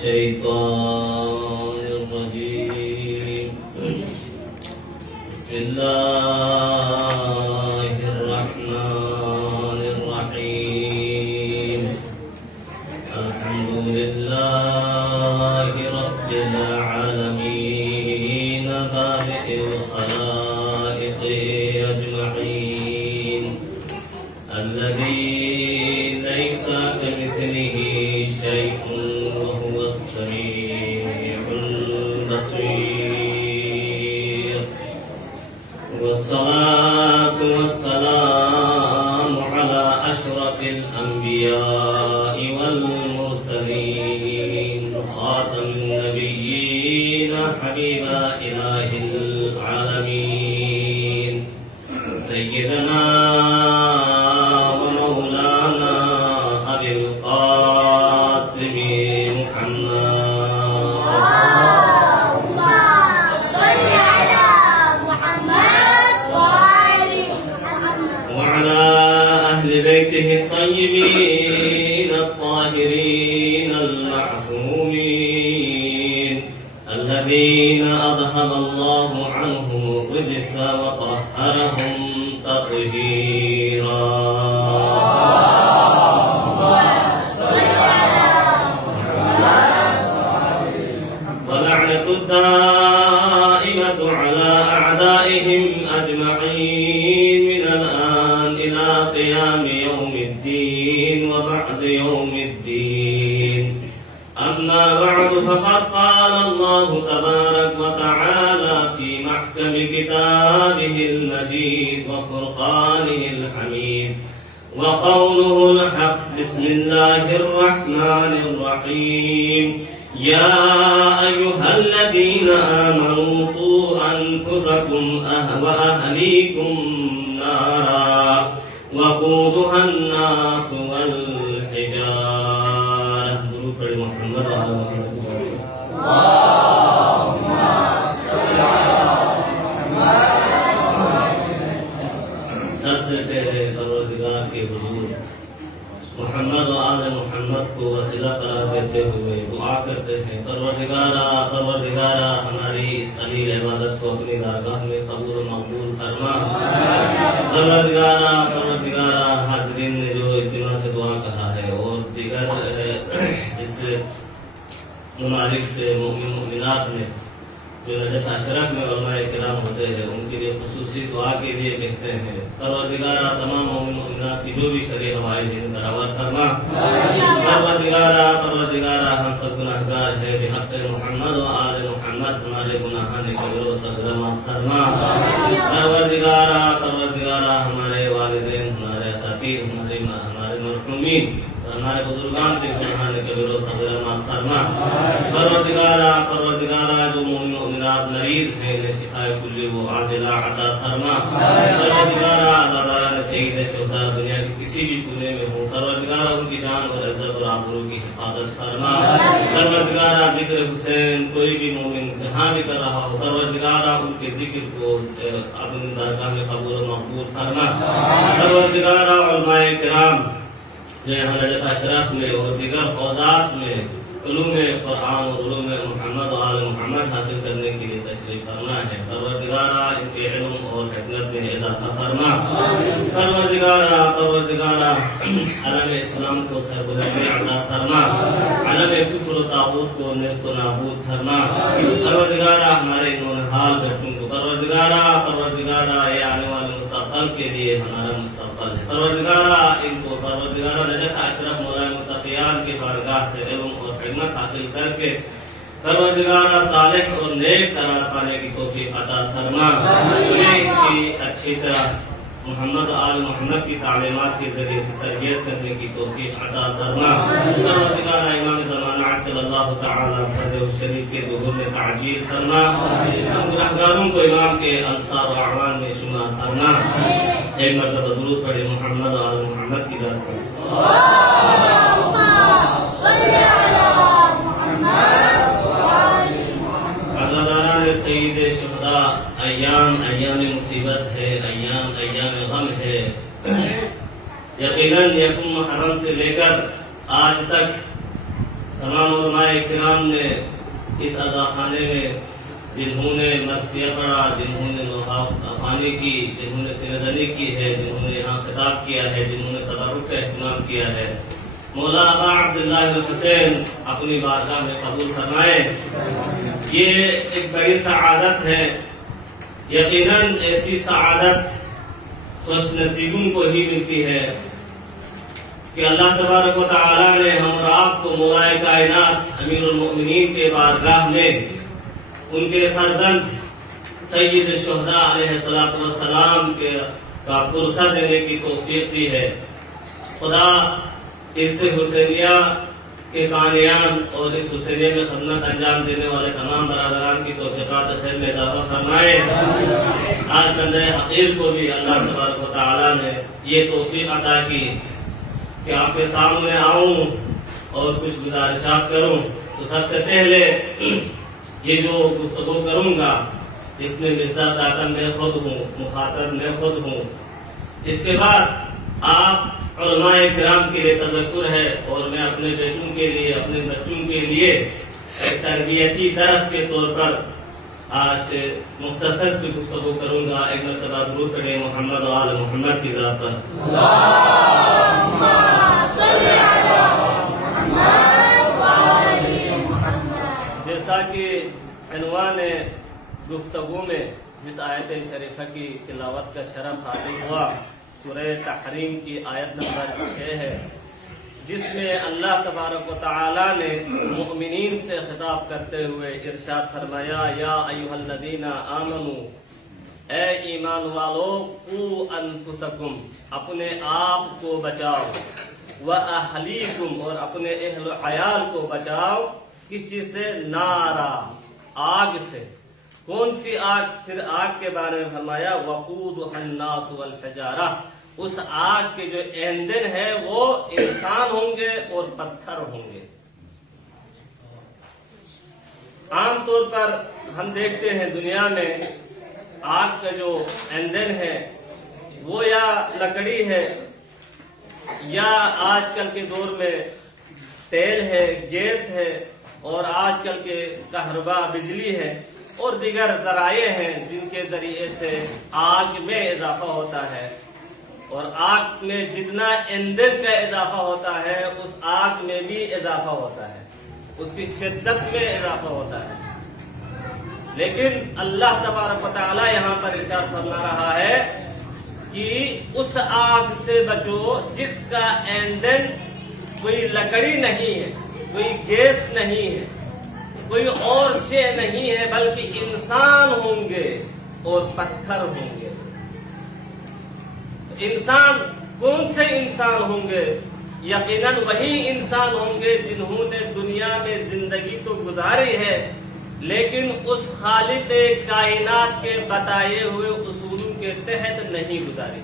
الشيطان الرجيم بسم الله الرحمن الرحيم الحمد لله رب العالمين بارئ الخلائق أجمعين الذي ليس كمثله شيء وهو السميع البصير والصلاة والسلام على أشرف الأنبياء والمرسلين خاتم النبيين حبيب إله العالمين سيدنا ومولانا أبي القاسم محمد صل على محمد وآل محمد وعلى أهل بيته الطيبين الطاهرين المعصومين الذين أذهب الله عنهم الرجس وطهرهم تطهيرا ولعنة الدائمة على أعدائهم أجمعين من الآن إلى قيام يوم الدين وبعد يوم الدين أما بعد فقد قال الله تبارك وتعالى في محكم كتابه المجيد وفرقانه الحميد وقوله الحق بسم الله الرحمن الرحيم يا أيها الذين آمنوا قوا أنفسكم وأهليكم نارا وقودها الناس والحجارة درود محمد سب سے پہلے پروردگار کے حضور محمد و آل محمد کو وسیلہ قرار دیتے ہوئے دعا کرتے ہیں پروردگارہ ہماری اس قلیل عبادت کو اپنی درگاہ میں قبول و مقبول فرما پروردگارہ حاضرین نے جو اجتماع سے دعا کہا ہے اور دیگر اس ممالک سے مومن مومنات میں جو نجف اشرف میں علماء کرام ہوتے ہیں ان کے لیے خصوصی دعا کے لیے کہتے ہیں پروردگارہ تمام مومن مومنات کی جو بھی شرع حوائج ہیں برابر فرما پروردگارہ ہم سب گناہگار ہیں بحق محمد و آل محمد ہمارے گناہان کبیر و صغیر معاف فرما پروردگارہ ہمارے والدین ہمارے اساتذہ ہمارے مرحومین ہمارے بزرگان کے گناہان کبیر و صغیر معاف فرما پروردگارہ جو مومن مومنات مریض ہیں انہیں شفاء کلی و عاجلہ عطا فرما پروردگارہ آزاداران سید شہداء دنیا کے کسی بھی کونے میں ہوں پروردگارہ ان کی جان اور عزت اور آبرو کی حفاظت فرما پروردگارہ ذکر حسین کوئی بھی مومن جہاں بھی کر رہا ہو پروردگارہ ان کے ذکر کو اپنی درگاہ میں قبول و مقبول فرما پروردگارہ علماء کرام جو یہاں نجف اشرف میں اور دیگر اوزات میں علوم قرآن و علوم محمد و آل محمد حاصل کرنے کے لیے تشریف فرما ہے پروردگارہ ان کے علم اور حکمت میں اضافہ فرما پروردگارہ عالم اسلام کو سربلندی عطا فرما عالم کفر و طاغوت کو نیست و نابود فرما پروردگارہ ہمارے نونہال بچوں کو پروردگارہ یہ آنے والے مستقبل کے لیے ہمارا مستقبل ہے پروردگارہ نجف اشرف مولا متقیان کی بارگاہ سے علم اور حکمت حاصل کر کے پروردگارہ صالح اور نیک قرار پانے کی توفیق عطا فرما انہیں ان کی اچھی طرح محمد و آل محمد کی تعلیمات کے ذریعے سے تربیت کرنے کی توفیق عطا فرما پروردگارہ امام زمانہ عجل اللہ تعالی فرجہ الشریف کے ظہور میں تعجیل فرما ہم گناہگاروں کو امام کے انصار و اعوان میں شمار فرما ایک مرتبہ درود پڑھے محمد و آل محمد کی ذات پر سید شہداء ایام مصیبت ہے ایام غم ہے یقیناً یکم محرم سے لے کر آج تک تمام علماء کرام نے اس ادا خانے میں جنہوں نے مرثیہ پڑھا، جنہوں نے خوانی کی، جنہوں نے سینہ کی ہے، جنہوں نے یہاں خطاب کیا ہے، جنہوں نے تبرک کا اہتمام کیا ہے، مولا ابا عبداللہ الحسین اپنی بارگاہ میں قبول فرمائے۔ یہ ایک بڑی سعادت ہے، یقیناً ایسی سعادت خوش نصیبوں کو ہی ملتی ہے کہ اللہ تبارک و تعالی نے ہم اور آپ کو مولا کائنات امیر المؤمنین کے بارگاہ میں ان کے فرزند سید الشہداء علیہ السلام کا پرسہ دینے کی توفیق دی ہے۔ خدا اس سے حسینیہ کے قانیان اور اس حسینیہ میں خدمت انجام دینے والے تمام برادران کی توفیقات خیر میں اضافہ فرمائے۔ آج بندہ حقیر کو بھی اللہ تبارک و تعالی نے یہ توفیق عطا کی کہ آپ کے سامنے آؤں اور کچھ گزارشات کروں۔ تو سب سے پہلے یہ جو گفتگو کروں گا اس میں مصداق اعظم میں خود ہوں، مخاطب میں خود ہوں۔ اس کے بعد آپ علماء کرام کے لیے تذکر ہے اور میں اپنے بیٹوں کے لیے، اپنے بچوں کے لیے ایک تربیتی درس کے طور پر آج مختصر سی گفتگو کروں گا۔ ایک مرتبہ درود پڑھیں محمد و آل محمد کی ذات پر۔ اللہم صلی علی محمد و آل محمد۔ جیسا کہ عنوان گفتگو میں جس آیت شریفہ کی تلاوت کا شرف حاصل ہوا، سورہ تحریم کی آیت نمبر 6 ہے، جس میں اللہ تبارک و تعالی نے مؤمنین سے خطاب کرتے ہوئے ارشاد فرمایا، یا ایھا الذین آمنوا، اے ایمان والو، قوا انفسکم، اپنے آپ کو بچاؤ، واہلیکم، اور اپنے اہل و عیال کو بچاؤ، کس چیز سے؟ نارا، آگ سے۔ کون سی آگ؟ پھر آگ کے بارے میں فرمایا، وقودھا الناس والحجارہ، اس آگ کے جو ایندھن ہے وہ انسان ہوں گے اور پتھر ہوں گے۔ عام طور پر ہم دیکھتے ہیں دنیا میں آگ کا جو ایندھن ہے وہ یا لکڑی ہے یا آج کل کے دور میں تیل ہے، گیس ہے، اور آج کل کے کہربا بجلی ہے اور دیگر ذرائع ہیں جن کے ذریعے سے آگ میں اضافہ ہوتا ہے، اور آگ میں جتنا ایندھن کا اضافہ ہوتا ہے اس آگ میں بھی اضافہ ہوتا ہے، اس کی شدت میں اضافہ ہوتا ہے۔ لیکن اللہ تبارک و تعالی یہاں پر ارشاد فرما رہا ہے کہ اس آگ سے بچو جس کا ایندھن کوئی لکڑی نہیں ہے، کوئی گیس نہیں ہے، کوئی اور شے نہیں ہے، بلکہ انسان ہوں گے اور پتھر ہوں گے۔ انسان کون سے انسان ہوں گے؟ یقیناً وہی انسان ہوں گے جنہوں نے دنیا میں زندگی تو گزاری ہے لیکن اس خالق کائنات کے بتائے ہوئے اصولوں کے تحت نہیں گزاری۔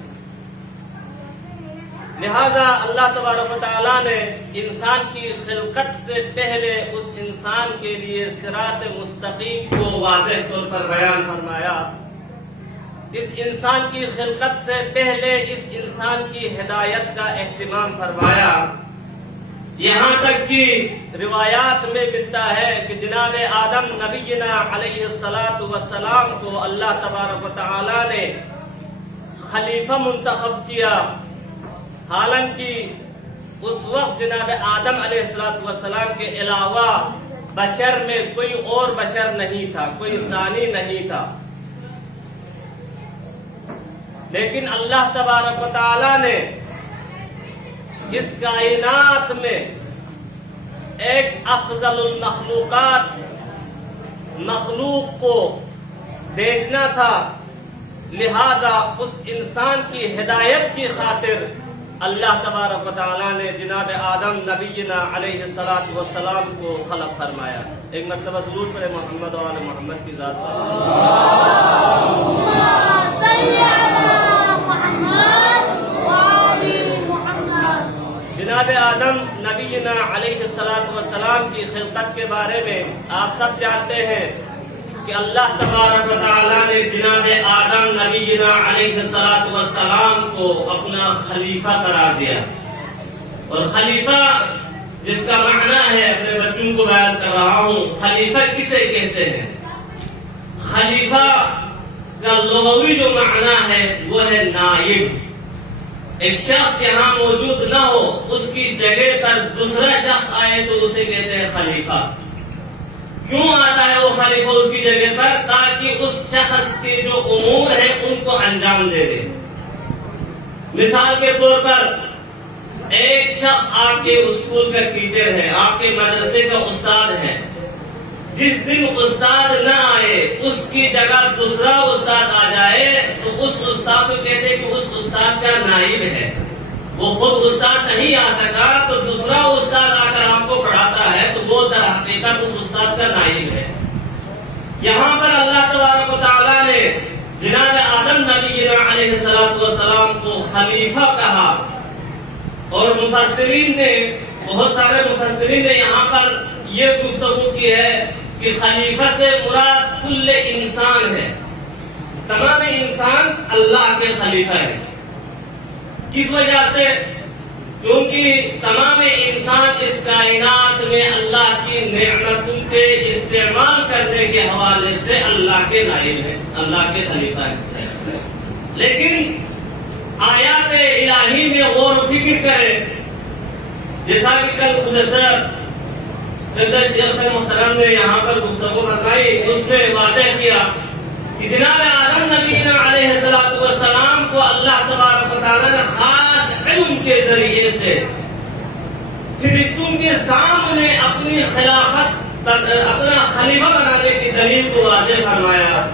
لہذا اللہ تبارک و تعالیٰ نے انسان کی خلقت سے پہلے اس انسان کے لیے صراط مستقیم کو واضح طور پر بیان فرمایا۔ اس انسان کی خلقت سے پہلے اس انسان کی ہدایت کا اہتمام فرمایا۔ یہاں تک کہ روایات میں ملتا ہے کہ جناب آدم نبینا علیہ السلام کو اللہ تبارک و تعالیٰ نے خلیفہ منتخب کیا، حالانکہ اس وقت جناب آدم علیہ السلام کے علاوہ بشر میں کوئی اور بشر نہیں تھا، کوئی ثانی نہیں تھا، لیکن اللہ تبارک و تعالی نے اس کائنات میں ایک افضل المخلوقات مخلوق کو بھیجنا تھا، لہذا اس انسان کی ہدایت کی خاطر اللہ تبارک و تعالیٰ نے جناب آدم نبینا علیہ السلام کو خلق فرمایا۔ ایک مرتبہ ضرور پڑھے محمد و آل محمد کی ذات پر۔ اللہم صلی علی محمد و آل محمد۔ جناب آدم نبینا علیہ السلام کی خلقت کے بارے میں آپ سب جانتے ہیں کہ اللہ تبارک و تعالیٰ نے جناب آدم نبینا علیہ السلام کو اپنا خلیفہ قرار دیا، اور خلیفہ جس کا معنی ہے، اپنے رہا ہوں خلیفہ کسے کہتے ہیں؟ خلیفہ کا لغوی جو معنی ہے وہ ہے نائب۔ ایک شخص یہاں موجود نہ ہو، اس کی جگہ پر دوسرا شخص آئے تو اسے کہتے ہیں خلیفہ۔ کیوں آتا ہے وہ خلیفہ اس کی جگہ پر؟ تاکہ اس شخص کے جو امور ہیں ان کو انجام دے دے۔ مثال کے طور پر ایک شخص آپ کے اسکول کا ٹیچر ہے، آپ کے مدرسے کا استاد ہے، جس دن استاد نہ آئے اس کی جگہ دوسرا استاد آ جائے تو اس استاد کو کہتے ہیں کہ اس استاد کا نائب ہے۔ وہ خود استاد نہیں آ سکا تو دوسرا استاد آ کر آپ کو پڑھاتا ہے تو وہ در حقیقت اس استاد کا نائب ہے۔ یہاں پر اللہ تبارک و تعالیٰ نے جناب آدم نبی علیہ السلام کو خلیفہ کہا، اور مفسرین نے، بہت سارے مفسرین نے یہاں پر یہ گفتگو کی ہے کہ خلیفہ سے مراد کل انسان ہے، تمام انسان اللہ کے خلیفہ ہے۔ کس وجہ سے؟ کیونکہ تمام انسان اس کائنات میں اللہ کی نعمتوں کے استعمال کرنے کے حوالے سے اللہ کے نائب ہیں، اللہ کے خلیفہ ہیں۔ لیکن آیات الہی میں غور و فکر کریں، جیسا کہ کل گزشتہ شیخ محترم نے یہاں پر گفتگو فرمائی، اس میں واضح کیا کہ جناب آدم نبی علیہ السلام کو اللہ تبارک و تعالیٰ نے خاص علم کے ذریعے سے فرشتوں کے سامنے اپنی خلافت، اپنا خلیفہ بنانے کی دلیل کو واضح فرمایا،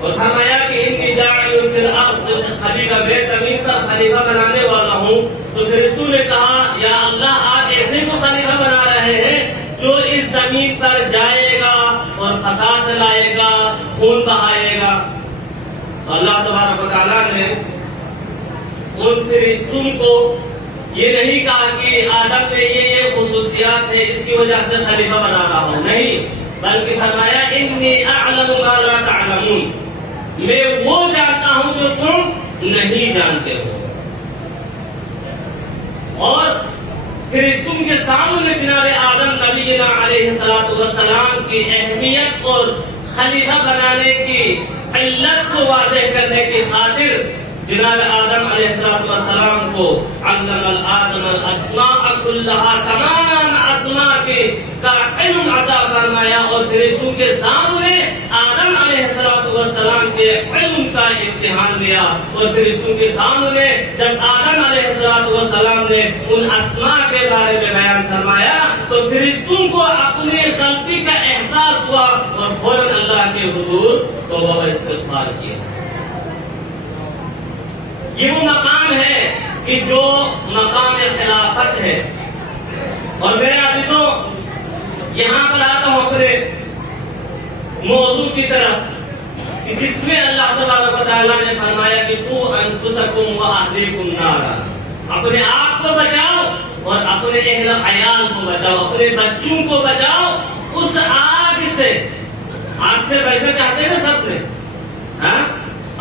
اور فرمایا کہ انی جاعل فی الارض خلیفہ، میں زمین پر خلیفہ بنانے والا ہوں۔ تو فرشتوں نے کہا یا اللہ آپ ایسے کو خلیفہ بنا رہے ہیں جو اس زمین پر جائے گا اور فساد لائے گا، خون بہائے گا۔ اللہ تبارک و تعالیٰ نے ان فرشتوں کو یہ نہیں کہا کہ آدم میں یہ خصوصیات ہے اس کی وجہ سے خلیفہ بنا رہا ہوں، نہیں، بلکہ فرمایا انی اعلم ما لا تعلمون، میں وہ جانتا ہوں جو تم نہیں جانتے ہو۔ اور فرشتوں کے سامنے جناب آدم نبی علیہ السلام کی اہمیت اور خلیفہ بنانے کی علت کو واضح کرنے کی خاطر جناب آدم علیہ السلام کو علم آدم الاسماء کلہا، تمام اسماء کا علم عطا فرمایا، اور فرشتوں کے سامنے آدم علیہ السلام کے علم کا امتحان لیا، اور فرشتوں کے سامنے جب آدم علیہ السلام نے ان اسماء کے بارے میں بیان فرمایا تو فرشتوں کو اپنی غلطی کا احساس ہوا اور فوراً اللہ کے حضور توبہ و استغفار کیا۔ یہ وہ مقام ہے کہ جو مقام خلافت ہے۔ اور میرے عزیزوں، یہاں پر آتا ہوں اپنے موضوع کی طرف کہ جس میں اللہ تبارک و تعالیٰ نے فرمایا کہ قوا انفسکم واہلیکم نارا، اپنے آپ کو بچاؤ اور اپنے اہل عیال کو بچاؤ، اپنے بچوں کو بچاؤ اس آگ سے۔ آگ سے بچنا چاہتے ہیں نا سب نے، ہاں؟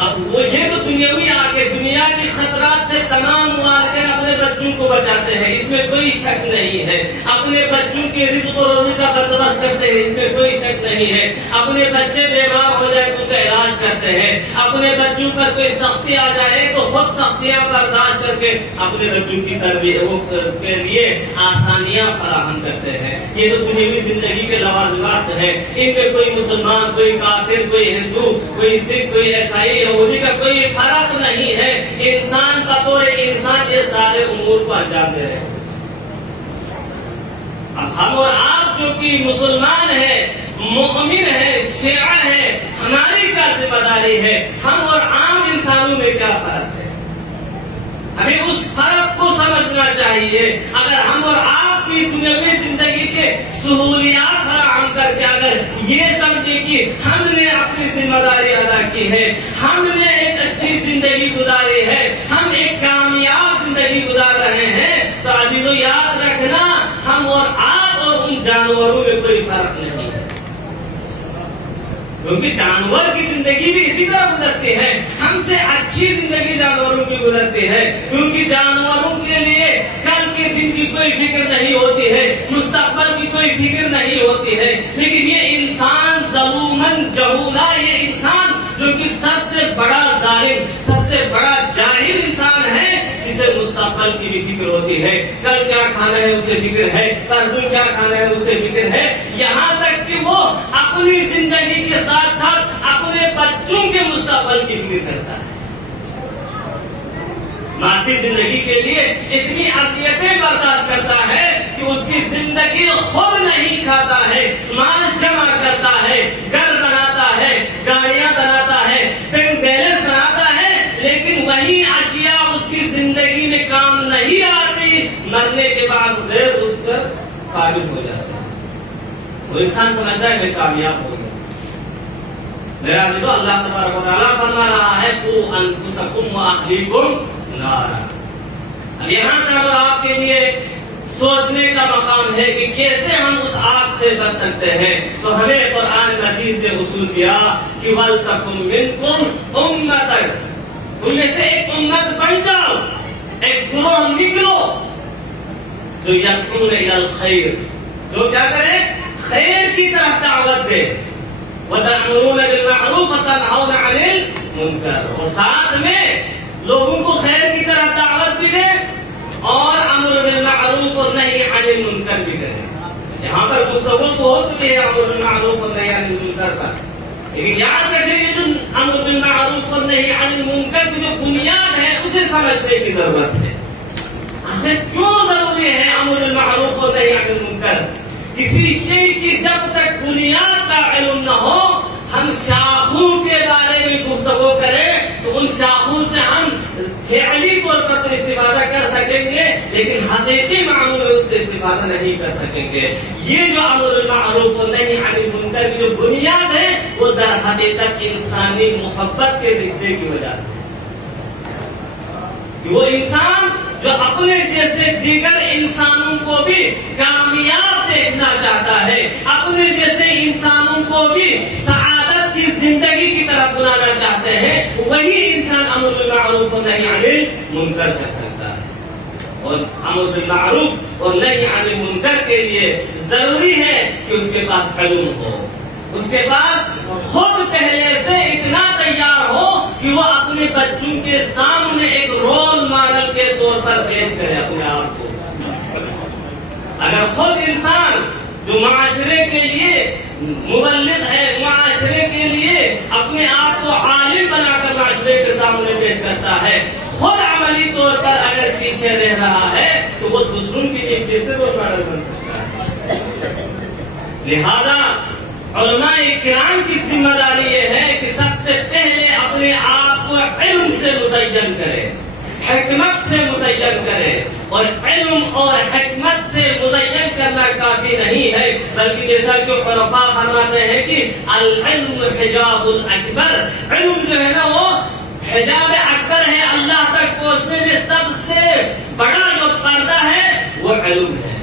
اب وہ یہ تو دنیاوی آگ ہے، دنیا کے خطرات سے تمام والدین اپنے بچوں کو بچاتے ہیں، اس میں کوئی شک نہیں ہے۔ اپنے بچوں کے رزق و روزی کا بندوبست کرتے ہیں، اس میں کوئی شک نہیں ہے۔ اپنے بچے بیمار ہو جائے تو ان کا علاج کرتے ہیں، اپنے بچوں پر کوئی سختی آ جائے تو خود سختیاں برداشت کر کے اپنے بچوں کی تربیت کے لیے آسانیاں فراہم کرتے ہیں۔ یہ تو دنیاوی زندگی کے لوازمات ہیں، ان میں کوئی مسلمان، کوئی کافر، کوئی ہندو، کوئی سکھ، کوئی عیسائی، یہودی کا کوئی فرق نہیں ہے۔ انسان بطور انسان یہ سارے امور کو انجام دے رہے ہیں۔ اب ہم اور آپ جو کہ مسلمان ہیں، مومن ہیں، شیعہ ہیں، ہماری کیا ذمہ داری ہے؟ ہم اور عام انسانوں میں کیا فرق ہے؟ ہمیں اس فرق کو سمجھنا چاہیے۔ اگر ہم اور آپ کی دنیاوی زندگی کے سہولیات فراہم کر کے اگر یہ سمجھے کہ ہم نے اپنی ذمہ داری ادا کی ہے، ہم نے ایک اچھی زندگی گزاری ہے، ہم ایک کامیاب زندگی گزار رہے ہیں، تو عزیزو یاد رکھنا ہم اور آپ اور ان جانوروں میں کوئی فرق نہیں ہے، کیونکہ جانور کی زندگی بھی اسی طرح گزرتی ہے۔ ہم سے اچھی زندگی جانوروں کی گزرتی ہے، کیونکہ جانوروں کے لیے کل کے دن کی کوئی فکر نہیں ہوتی ہے، مستقبل کی کوئی فکر نہیں ہوتی ہے. لیکن یہ انسان ظلومن جہولا، یہ انسان جو کہ سب سے بڑا ظالم، سب سے بڑا جاہل انسان ہے، جسے مستقبل کی بھی فکر ہوتی ہے. کل کیا کھانا ہے اسے فکر ہے، پرسوں کیا کھانا ہے اسے فکر ہے. یہاں تک کہ وہ اپنی زندگی کے ساتھ ساتھ اپنے بچوں کے مستقبل کی فکر کرتا ہے. مادی زندگی کے لیے اتنی اذیتیں برداشت کرتا ہے کہ اس کی زندگی خود نہیں کھاتا ہے، مال جمع کرتا ہے، گھر بناتا ہے، گاڑیاں بناتا ہے، بینک بیلنس بناتا ہے، لیکن وہی اشیاء اس کی زندگی میں کام نہیں آتی. مرنے کے بعد غیر اس پر قابض ہو جاتا ہے. وہ انسان سمجھتا ہے میں کامیاب ہو گیا. میرا عزیزو، اللہ تبارک و تعالیٰ فرما رہا ہے قُوا أَنفُسَكُمْ وَأَهْلِيكُمْ نارا. اب یہاں سے اب آپ کے لیے سوچنے کا مقام ہے کہ کیسے ہم اس آگ سے بچ سکتے ہیں. تو ہمیں قرآن مجید نے اصول دیا کہ وَلْتَكُن مِّنكُمْ أُمَّةٌ، تم میں سے ایک امت بن جاؤ، ایک گروہ نکلو جو يَدْعُونَ إِلَى الْخَيْرِ، جو کیا کرے؟ خیر کی طرف دعوت دے. وَتَأْمُرُونَ بِالْمَعْرُوفِ وَتَنْهَوْنَ عَنِ الْمُنكَرِ، اور ساتھ میں لوگوں کو خیر کی طرف دعوت بھی دے اور امر بالمعروف اور نہی عن المنکر بھی کرے. یہاں پر گفتگو بہت ہوئی ہے امر بالمعروف اور نہی عن المنکر پر، لیکن یاد رکھیں کہ جو امر بالمعروف اور نہی عن المنکر کی جو بنیاد ہے اسے سمجھنے کی ضرورت ہے. آخر کیوں ضروری ہے امر بالمعروف اور نہی عن المنکر؟ کسی شے کی جب تک بنیاد کا علم نہ ہو، ہم شاخوں کے بارے میں گفتگو کریں تو ان شاخوں سے ہم فعلی طور پر تو استفادہ کر سکیں گے، لیکن حقیقی معنوں میں اس سے استفادہ نہیں کر سکیں گے. یہ جو امر بالمعروف اور نہی عن المنکر کی جو بنیاد ہے وہ در حقیقت انسانی محبت کے رشتے کی وجہ سے، وہ انسان جو اپنے جیسے دیگر انسانوں کو بھی کامیاب دیکھنا چاہتا ہے، اپنے جیسے انسانوں کو بھی سعادت کی زندگی کی طرف بلانا چاہتے ہیں، وہی انسان امر بالمعروف اور نہی عن المنکر کر سکتا ہے. اور امر بالمعروف اور نہی عن المنکر کے لیے ضروری ہے کہ اس کے پاس علم ہو، اس کے پاس خود پہلے سے اتنا تیار ہو کہ وہ اپنے بچوں کے سامنے ایک رول ماڈل کے طور پر پیش کرے اپنے آپ کو. اگر خود انسان جو معاشرے کے لیے مبلغ ہے، معاشرے کے لیے اپنے آپ کو عالم بنا کر معاشرے کے سامنے پیش کرتا ہے، خود عملی طور پر اگر پیچھے رہ رہا ہے تو وہ دوسروں کے لیے کیسے رول ماڈل بن سکتا ہے؟ لہذا علماء کرام کی ذمہ داری یہ ہے کہ سب سے پہلے اپنے آپ کو علم سے مزین کرے، حکمت سے مزین کرے. اور علم اور حکمت سے مزین کرنا کافی نہیں ہے، بلکہ جیسا کہ عرفاء فرماتے ہیں کہ العلم حجاب الاکبر، علم جو ہے نا وہ حجاب اکبر ہے. اللہ تک پہنچنے میں سب سے بڑا جو پردہ ہے وہ علم ہے.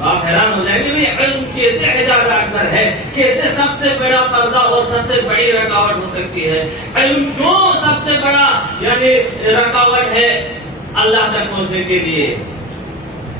آپ حیران ہو جائیں گے بھئی علم کیسے حجاب اکبر ہے، کیسے سب سے بڑا پردہ اور سب سے بڑی رکاوٹ ہو سکتی ہے؟ علم کیوں سب سے بڑا یعنی رکاوٹ ہے اللہ تک پہنچنے کے لیے؟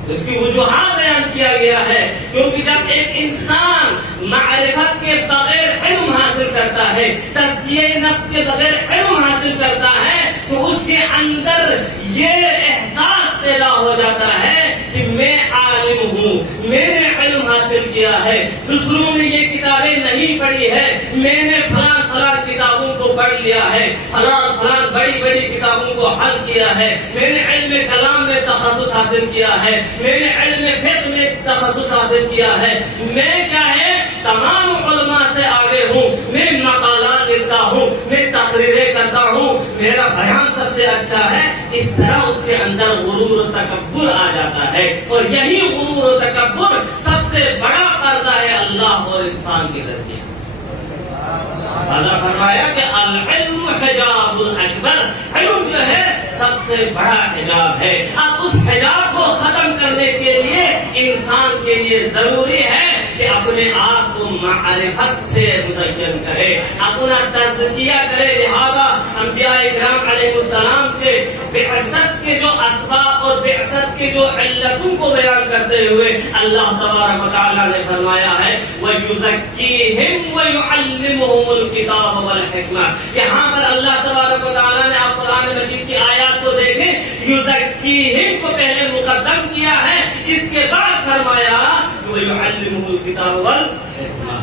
اس کی وجوہات بیان کیا گیا ہے. کیونکہ جب ایک انسان معرفت کے بغیر علم حاصل کرتا ہے، تزکیہ نفس کے بغیر علم حاصل کرتا ہے، تو اس کے اندر یہ احساس پیدا ہو جاتا ہے کہ میں عالم ہوں، میں نے علم حاصل کیا ہے، دوسروں نے یہ کتابیں نہیں پڑھی ہے، میں نے فلاں فلاں کتابوں کو پڑھ لیا ہے، فلاں فلاں بڑی بڑی کتابوں کو حل کیا ہے، میں نے علم کلام میں تخصص حاصل کیا ہے، میں نے علم فقہ میں تخصص حاصل کیا ہے، میں کیا ہے تمام علماء سے آگے ہوں، میں مقالات لکھتا ہوں، میں تقریریں کرتا ہوں، میرا بیان سب سے اچھا ہے. اس طرح اس کے اندر غرور و تکبر آ جاتا ہے، اور یہی غرور و تکبر سب سے بڑا پردہ ہے اللہ اور انسان کے درمیان. اللہ فرمایا کہ العلم حجاب الاکبر، علم جو ہے سب سے بڑا حجاب ہے. اب اس حجاب کو ختم کرنے کے لیے انسان کے لیے ضروری ہے کہ اپنے آپ کو معرفت سے مزین کرے، اپنا تزکیہ کرے۔ لہذا انبیاء اکرام علیہ السلام کے بعثت کے جو اسباب اور بعثت کے جو علتوں کو بیان کرتے ہوئے اللہ تبارک و تعالیٰ نے فرمایا ہے وَيُزَكِّيهِمْ وَيُعَلِّمُهُمُ الْكِتَابَ وَالْحِكْمَةَ۔ یہاں پر اللہ تبارک و تعالیٰ نے آپ قرآن مجید کی آیات کو دیکھیں، یزکیہم کو پہلے مقدم کیا ہے، اس کے بعد فرمایا وَيُعَلِّمُهُ الْكِتَابَ وَالْحِكْمَةَ۔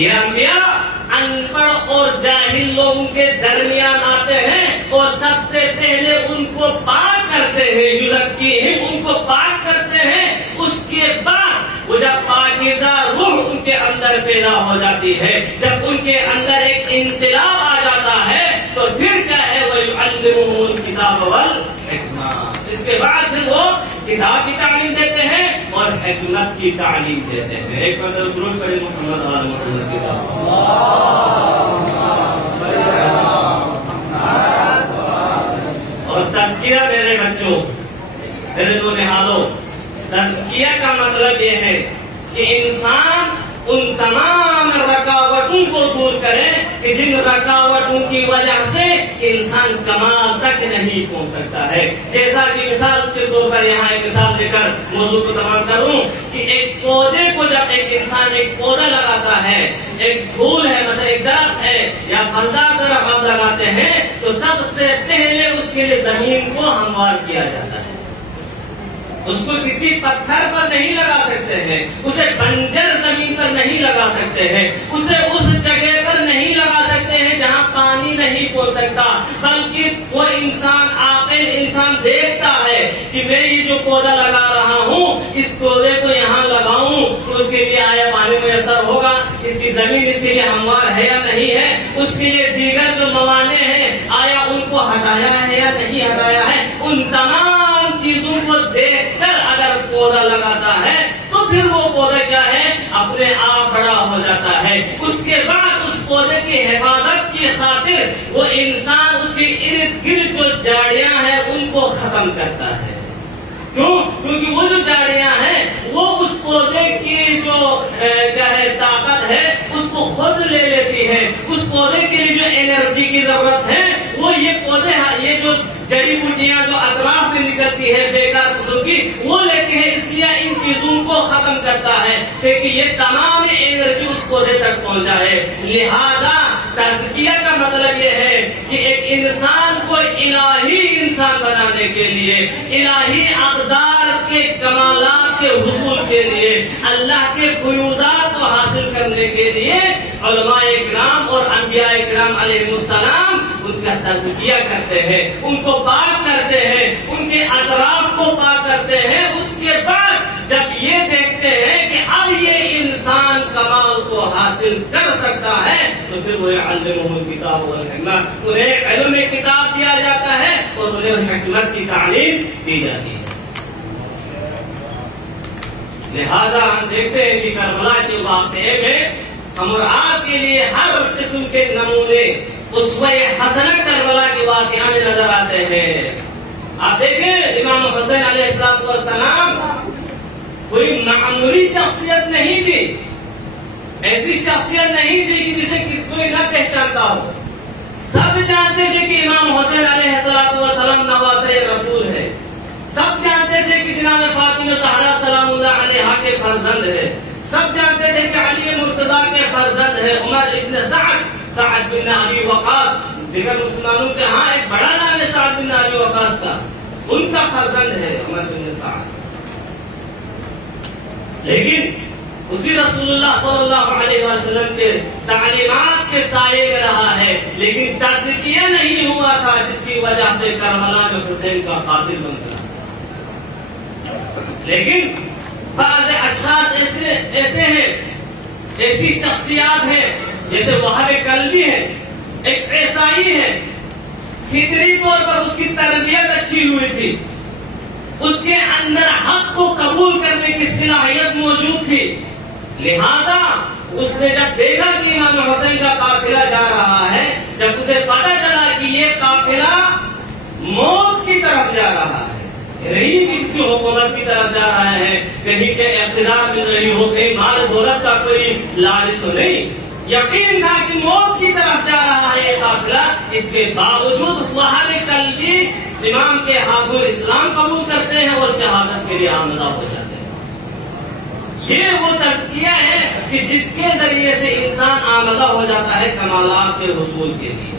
یہ انبیاء ان پڑھ اور جاہل لوگوں کے درمیان آتے ہیں اور سب سے پہلے ان کو پاک کرتے ہیں، یزکیہم ان کو پاک کرتے ہیں، اس کے بعد وہ جب پاکیزہ روح ان کے اندر پیدا ہو جاتی ہے، جب ان کے اندر ایک انقلاب آ جاتا ہے تو پھر کیا ہے وَيُعَلِّمُهُمُ الْكِتَابَ وَالْحِكْمَةَ۔ اس کے بعد پھر وہ کتاب کی تعلیم دیتے ہیں اور حکمت کی تعلیم دیتے ہیں۔ ایک مرتبہ درود پڑھیں محمد آل محمد کی ذات۔ اور تزکیہ میرے بچوں، میرے نونہالوں، تزکیہ کا مطلب یہ ہے کہ انسان ان تمام رکاوٹوں کو دور کرے کہ جن رکاوٹوں کی وجہ سے انسان کمال تک نہیں پہنچ سکتا ہے۔ جیسا کہ مثال کے طور پر یہاں ایک مثال دے کر موضوع کو تمام کروں کہ ایک پودے کو جب ایک انسان ایک پودا لگاتا ہے، ایک پھول ہے مثلا ایک درخت ہے یا پھلدار درخت ہم لگاتے ہیں تو سب سے پہلے اس کے لیے زمین کو ہموار کیا جاتا ہے۔ اس کو کسی پتھر پر نہیں لگا سکتے ہیں، اسے بنجر زمین پر نہیں لگا سکتے ہیں، اسے اس جگہ پر نہیں لگا سکتے ہیں جہاں پانی نہیں پہنچ سکتا، بلکہ وہ انسان عاقل انسان دیکھتا ہے کہ میں یہ جو پودا لگا رہا ہوں اس پودے کو یہاں لگاؤں تو اس کے لیے آیا پانی میسر ہوگا، اس کی زمین اس کے لیے ہموار ہے یا نہیں ہے، اس کے لیے دیگر جو موانع ہیں آیا ان کو ہٹایا ہے یا نہیں ہٹایا ہے، ان تمام چیزوں کو دیکھ کر اگر پودا لگاتا ہے تو پھر وہ پودا کیا ہے اپنے آپ بڑا ہو جاتا ہے۔ اس کے بعد اس پودے کی حفاظت کی خاطر وہ انسان اس کے ارد گرد جو جھاڑیاں ہیں ان کو ختم کرتا ہے۔ کیوں؟ کیونکہ وہ جو جھاڑیاں ہیں وہ اس پودے کی جو کیا ہے طاقت ہے اس کو خود لے لیتی ہے، اس پودے کے لیے جو انرجی کی ضرورت ہے وہ یہ پودے یہ جو جڑی بوٹیاں جو اطراف میں نکلتی ہے بیکار قسم کی وہ لیتی ہے، اس لیے ان چیزوں کو ختم کرتا ہے کہ یہ تمام انرجی اس پودے تک پہنچائے۔ لہذا تزکیہ کا مطلب یہ ہے کہ ایک انسان کو الہی انسان بنانے کے لیے، الہی اقدار کے کمالات کے حصول کے لیے، اللہ کے فیوزات کو حاصل کرنے کے لیے علماء اکرام اور انبیاء اکرام علیہ السلام ان کا تزکیہ کرتے ہیں، ان کو پاک کرتے ہیں، ان کے اطراف کو پاک کرتے ہیں۔ اس کے بعد جب یہ دیکھتے ہیں کہ اب یہ انسان کمال کو حاصل کر سکتا ہے تو پھر وہ علمہ الکتاب والحکمہ، انہیں علم کتاب دیا جاتا ہے اور انہیں حکمت کی تعلیم دی جاتی ہے۔ لہذا ہم دیکھتے ہیں کہ کربلا کے واقعے میں ہم اور آپ کے لیے ہر قسم کے نمونے اسوہ حسنہ کربلا کے واقعہ میں نظر آتے ہیں۔ آپ دیکھیں امام حسین علیہ السلام کوئی معمولی شخصیت نہیں تھی، ایسی شخصیت نہیں تھی کہ جسے کوئی نہ پہچانتا ہو۔ سب جانتے تھے کہ امام حسین علیہ السلام نواسہ رسول ہے، سب جانتے تھے کہ جناب فاطمہ زہرا سلام اللہ علیہا کے فرزند ہے، سب جانتے تھے کہ علی مرتضیٰ کے فرزند ہے، عمر ابن سعد بن ابی وقاص، دیگر مسلمانوں کے ہاں ایک بڑا نام ہے سعد بن ابی وقاص کا، ان کا فرزند ہے عمر بن سعد۔ لیکن اسی رسول اللہ صلی اللہ علیہ وسلم کے تعلیمات کے سائے میں رہا ہے، لیکن تزکیہ نہیں ہوا تھا جس کی وجہ سے کربلا میں حسین کا قاتل بن گیا۔ لیکن بعض اشخاص ایسے ہیں، ایسی شخصیات ہیں جیسے وہاب قلبی ہے، ایک عیسائی ہے، فطری طور پر اس کی تربیت اچھی ہوئی تھی، اس کے اندر حق کو قبول کرنے کی صلاحیت موجود تھی، لہذا اس نے جب دیکھا کہ امام حسین کا قافلہ جا رہا ہے، جب اسے پتا چلا کہ یہ قافلہ موت کی طرف جا رہا ہے، نہیں کہ کسی حکومت کی طرف جا رہے ہیں، کہیں کے اقتدار مل رہی ہو، کہیں مال دولت کا کوئی لالچ ہو، نہیں، یقین تھا کہ موت کی طرف جا رہا ہے یہ قافلہ، اس کے باوجود وہاں قلبی امام کے ہاتھوں اسلام قبول کرتے ہیں اور شہادت کے لیے آمدہ ہو جاتے ہیں۔ یہ وہ تزکیہ ہے کہ جس کے ذریعے سے انسان آمدہ ہو جاتا ہے کمالات کے حصول کے لیے۔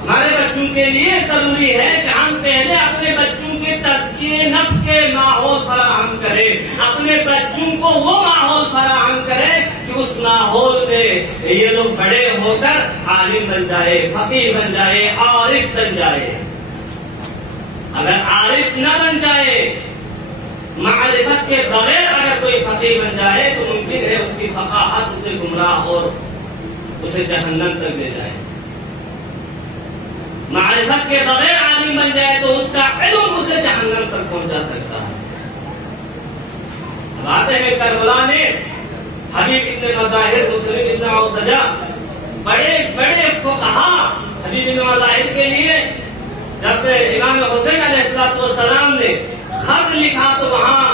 ہمارے بچوں کے لیے ضروری ہے کہ ہم پہلے اپنے بچوں کے تزکیے نفس کے ماحول فراہم کریں، اپنے بچوں کو وہ ماحول فراہم کریں کہ اس ماحول میں یہ لوگ بڑے ہو کر عالم بن جائے، فقیہ بن جائے، عارف بن جائے۔ اگر عارف نہ بن جائے، معرفت کے بغیر اگر کوئی فقیہ بن جائے تو ممکن ہے اس کی فقاہت اسے گمراہ اور اسے جہنم تک لے جائے۔ معرفت کے بغیر عالم بن جائے تو اس کا علم اسے جہنم تک پہنچا سکتا ہے۔ اب آتے ہیں کربلا میں حبیب ابن مظاہر، مسلم ابن اوسجہ، بڑے بڑے فقہا حبیب ابن مظاہر کے لیے جب امام حسین علیہ السلام نے خط لکھا تو وہاں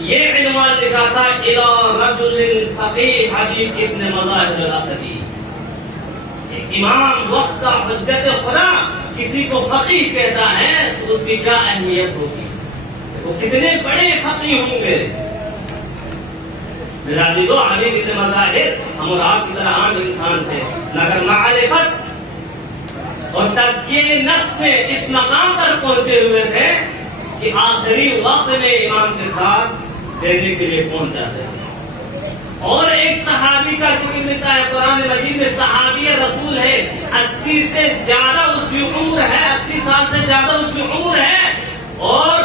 یہ عنوان لکھا تھا الی رجل فقیہ حبیب ابن مظاہر الاسدی۔ امام وقت کا حجت خدا کسی کو فقیہ کہتا ہے تو اس کی کیا اہمیت ہوگی، وہ کتنے بڑے فقیہ ہوں گے۔ میرا عزیزو، حبیب ابن مظاہر ہم اور آپ کی طرح عام انسان تھے، مگر معرفت اور تزکیہ نفس میں اس مقام پر پہنچے ہوئے تھے کہ آخری وقت میں امام کے ساتھ دینے کے لیے پہنچ جاتے ہیں۔ اور ایک صحابی کا ذکر ملتا ہے قرآن مجید میں، صحابی رسول ہے، 80 سے زیادہ اس کی عمر ہے، 80 سال سے زیادہ اس کی عمر ہے، اور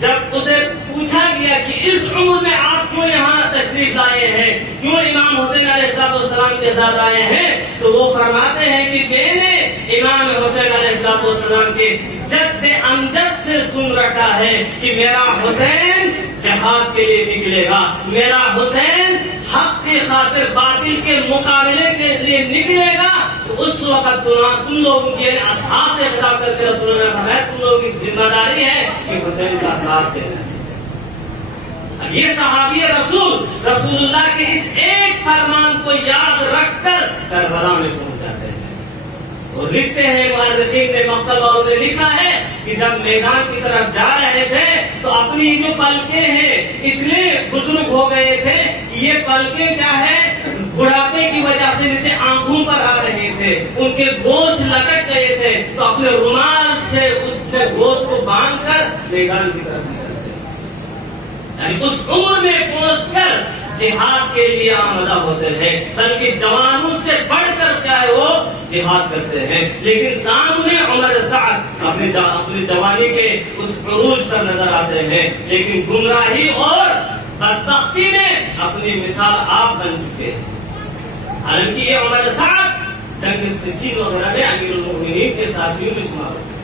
جب اسے پوچھا گیا کہ اس عمر میں آپ کیوں یہاں تشریف لائے ہیں، کیوں امام حسین علیہ السلام کے ساتھ آئے ہیں، تو وہ فرماتے ہیں کہ میں نے امام حسین علیہ السلام کے جد امجد سے سن رکھا ہے کہ میرا حسین جہاد کے لیے نکلے گا، میرا حسین حق کی خاطر باطل کے مقابلے کے لیے نکلے گا، تو اس وقت تم لوگوں کے اصحاب سے خطاب کر کے رسول اللہ نے فرمایا تم لوگوں کی ذمہ داری ہے کہ حسین کا ساتھ دینا ہے۔ اب یہ صحابی رسول اللہ کے اس ایک فرمان کو یاد رکھ کر کربلا میں پہنچ جاتے ہیں، اور لکھتے ہیں مؤرخین نے، مکتب والوں نے لکھا ہے کہ جب میدان کی طرف جا رہے تھے تو اپنی جو پلکیں ہیں اتنے بزرگ ہو گئے تھے کہ یہ پلکیں کیا ہے، بڑھاپے کی وجہ سے نیچے آنکھوں پر آ رہے تھے، ان کے گوشت لٹک گئے تھے، تو اپنے رومال سے اپنے گوشت کو باندھ کر میدان کی طرف نکلتے، یعنی اس عمر میں پہنچ کر جہاد کے لیے آمدہ ہوتے ہیں، بلکہ جوانوں سے بڑھ کر کیا ہے وہ جہاد کرتے ہیں۔ لیکن سامنے عمر سعد اپنی جوانی کے اس عروج پر نظر آتے ہیں، لیکن گمراہی اور بدبختی میں اپنی مثال آپ بن چکے ہیں۔ حالانکہ یہ عمر سعد جنگ صفین وغیرہ میں امیر المؤمنین کے ساتھیوں میں شمار ہوتے ہیں۔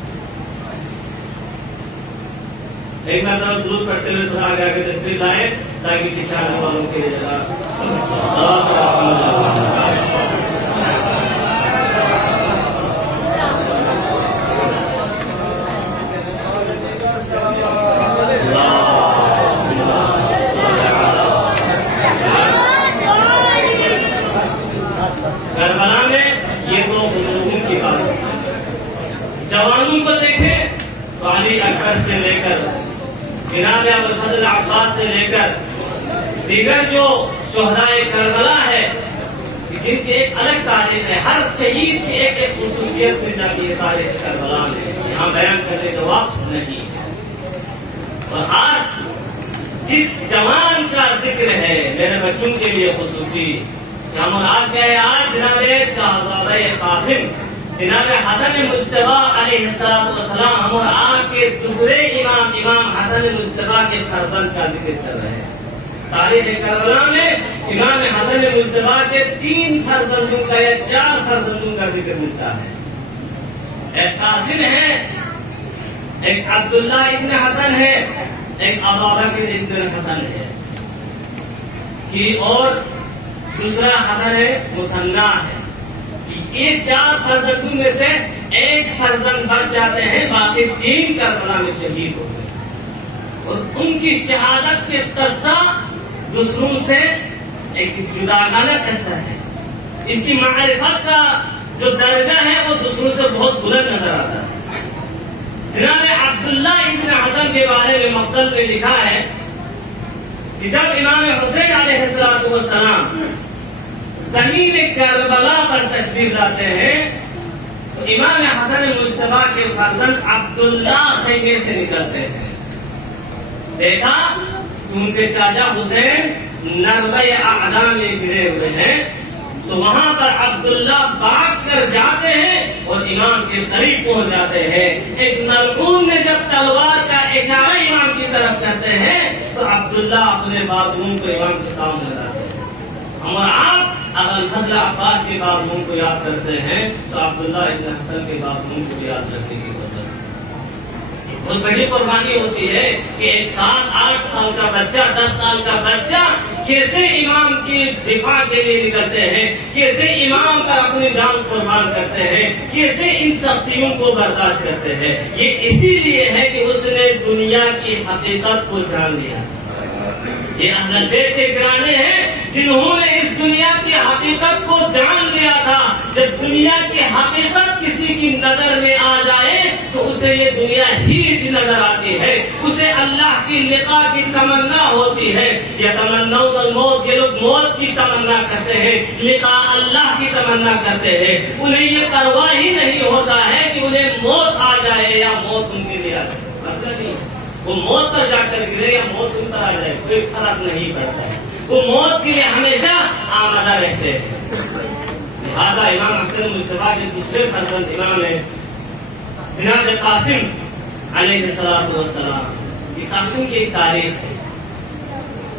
ایک مرتبہ درود پڑھتے ہوئے تھوڑا آگے آگے تشریف لائے تاکہ پیچھے آنے والوں کے لیے کربلا میں یہ دو بزرگوں کی بات۔ جوانوں کو دیکھیں تو علی اکبر سے لے کر جناب ابوالفضل عباس سے لے کر دیگر جو شہدائے کربلا ہے جن کی ایک الگ تاریخ ہے، ہر شہید کی ایک ایک خصوصیت مل جاتی ہے تاریخ کربلا میں، یہاں بیان کرنے کا وقت نہیں ہے۔ اور آج جس جوان کا ذکر ہے میرے بچوں کے لیے خصوصی، ہم آپ کیا ہے آج جناب شہزادہ قاسم جناب حسن مجتبی علیہ السلام ہم اور آپ کے دوسرے امام حسن مجتبی کے فرزند کا ذکر کر رہے ہیں۔ تاریخ کربلا میں امام حسن مجتبی کے 3 فرزندوں کا یا 4 فرزندوں کا ذکر ملتا ہے۔ ایک قاسم ہے، ایک عبداللہ ابن حسن ہے، ایک ابوبکر ابن حسن ہے، اور دوسرا حسن ہے مثنیٰ ہے۔ یہ 4 فرزندوں میں سے ایک فرزند بچ جاتے ہیں، باقی 3 کربلا میں شہید ہو گئے۔ اور ان کی شہادت کے قصہ دوسروں سے ایک جداگانہ قصہ ہے. ان کی معرفت کا جو درجہ ہے وہ دوسروں سے بہت بلند نظر آتا ہے. جناب عبداللہ ابن حزم کے بارے میں مقتل میں لکھا ہے کہ جب امام حسین علیہ السلام زمین کربلا پر تشریف لاتے ہیں تو امام حسن مجتبیٰ کے فرزند عبداللہ خیمے سے نکلتے ہیں. دیکھا کہ ان کے چاچا حسین نربے اعداء میں گرے ہوئے ہیں تو وہاں پر عبداللہ بھاگ کر جاتے ہیں اور امام کے قریب پہنچ جاتے ہیں. ایک ملعون نے جب تلوار کا اشارہ امام کی طرف کرتے ہیں تو عبداللہ اپنے بازوؤں کو امام کے سامنے لاتے ہیں. ہم اور آپ اگر الفضل عباس کے بازوؤں کو یاد کرتے ہیں تو عبداللہ ابن حسن کے بازوؤں کو یاد رکھنے کی ضرورت ہے. بہت بڑی قربانی ہوتی ہے کہ ایک 7-8 سال کا بچہ 10 سال کا بچہ کیسے امام کی دفاع کے لیے نکلتے ہیں, کیسے امام پر اپنی جان قربان کرتے ہیں, کیسے ان سختیوں کو برداشت کرتے ہیں. یہ اسی لیے ہے کہ اس نے دنیا کی حقیقت کو جان لیا. یہ اہل بیت کے گرانے ہیں جنہوں نے اس دنیا کی حقیقت کو جان لیا تھا. جب دنیا کی حقیقت کسی کی نظر میں آ جائے تو اسے یہ دنیا ہیچ نظر آتی ہے, اسے اللہ کی لقاء کی تمنا ہوتی ہے. یتمنون الموت, یہ لوگ موت کی تمنا کرتے ہیں, لقاء اللہ کی تمنا کرتے ہیں. انہیں یہ پرواہ ہی نہیں ہوتا ہے کہ انہیں موت آ جائے یا موت ان کے لیے آ جائے. مسئلہ نہیں, وہ موت پر جا کر گرے یا موت ان پر آ جائے کوئی فرق نہیں پڑتا ہے. وہ موت کے لیے ہمیشہ آمادہ رہتے ہیں. لہذا امام حسن مجتبیٰ کے دوسرے فرزند امام ہے جناب قاسم علیہ السلام. یہ قاسم کی ایک تاریخ ہے.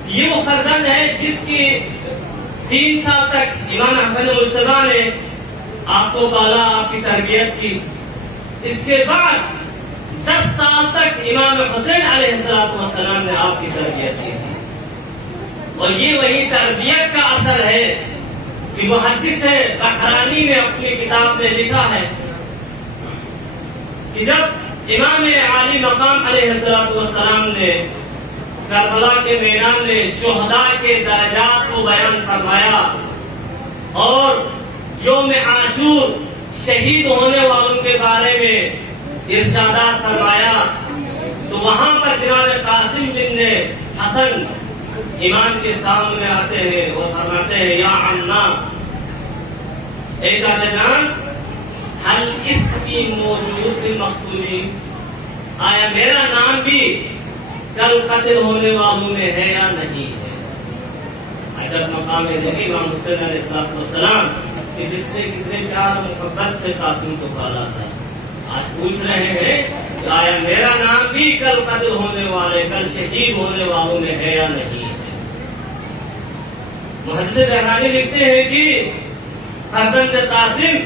یہ وہ فرزند ہے جس کی 3 سال تک امام حسن مجتبیٰ نے آپ کو پالا, آپ کی تربیت کی. اس کے بعد 10 سال تک امام حسین علیہ السلام نے آپ کی تربیت کی تھی. اور یہ وہی تربیت کا اثر ہے کہ محدث بحرانی نے اپنی کتاب میں لکھا ہے کہ جب امام عالی مقام علیہ السلام نے کربلا کے میدان میں شہداء کے درجات کو بیان فرمایا اور یوم عاشور شہید ہونے والوں کے بارے میں ارشادات فرمایا تو وہاں پر جناب قاسم بن حسن امام کے سامنے آتے ہیں اور فرماتے ہیں یا عمّا, اے چاچا جان, حل اس کی موجود فی المقتولین, آیا میرا نام بھی کل قتل ہونے والوں میں ہے یا نہیں ہے. عجب مقام ہے امام حسین علیہ السلام کہ جس نے کتنے پیار محبت سے قاسم کو پالا تھا. آج پوچھ رہے ہیں کہ آیا میرا نام بھی کل قتل ہونے والے, کل شہید ہونے والوں میں ہے یا نہیں ہے. محدث بحرانی لکھتے ہیں کہ فرزند قاسم,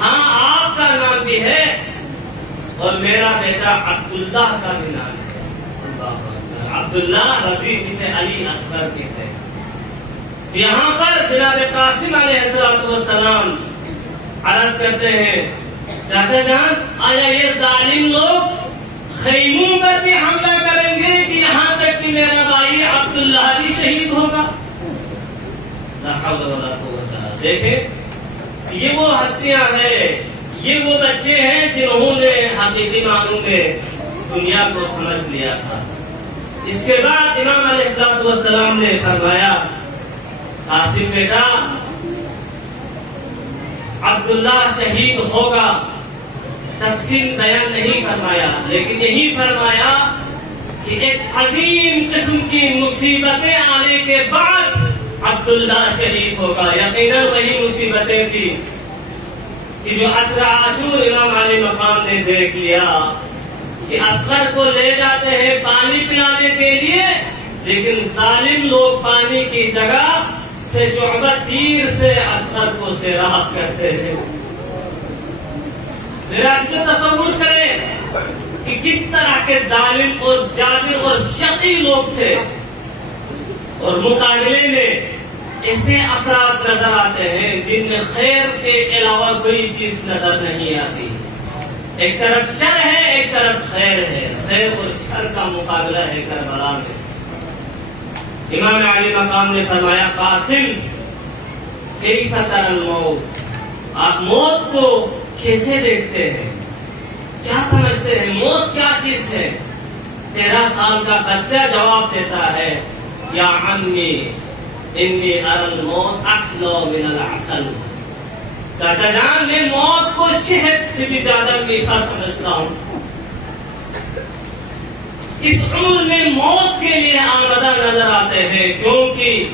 ہاں آپ کا نام بھی ہے اور میرا بیٹا عبداللہ کا بھی نام ہے. عبداللہ رضی جسے علی اصغر کہتے ہیں. یہاں پر جناب قاسم علیہ السلام عرض کرتے ہیں چاچا جان, آیا یہ ظالم لوگ خیموں پر بھی حملہ کریں گے کہ یہاں تک کہ میرا بھائی عبداللہ بھی شہید ہوگا. لا حول ولا قوت. دیکھیں یہ وہ ہستیاں ہیں, یہ وہ بچے ہیں جنہوں نے حقیقی معنوں میں دنیا کو سمجھ لیا تھا. اس کے بعد امام علیہ السلام نے فرمایا قاسم بیٹا عبداللہ شہید ہوگا. تفصیل بیان نہیں فرمایا لیکن یہی فرمایا کہ ایک عظیم قسم کی مصیبتیں آنے کے بعد عبداللہ شہید ہوگا. یقیناً وہی مصیبتیں تھی کہ جو عصر عاشور امام علی مقام نے دیکھ لیا کہ اصغر کو لے جاتے ہیں پانی پلانے کے لیے, لیکن ظالم لوگ پانی کی جگہ سے شعبہ تیر سے اصغر کو سیراب کرتے ہیں. میرا تصور کریں کہ کس طرح کے ظالم اور جابر اور شقی لوگ تھے, اور مقابلے میں ایسے افراد نظر آتے ہیں جن میں خیر کے علاوہ کوئی چیز نظر نہیں آتی. ایک طرف شر ہے، ایک طرف خیر ہے، خیر اور شر کا مقابلہ ہے کربلا میں۔ امام علی مقام نے فرمایا قاسم کیف تری الموت، آپ موت کو کیسے دیکھتے ہیں، کیا سمجھتے ہیں، موت کیا چیز ہے؟ 13 سال کا بچہ جواب دیتا ہے یا عمی انی اری الموت احلی من العسل، چاچا جان میں موت کو شہد سے بھی زیادہ میٹھا سمجھتا ہوں۔ اس عمر میں موت کے لیے آمدہ نظر آتے ہیں کیونکہ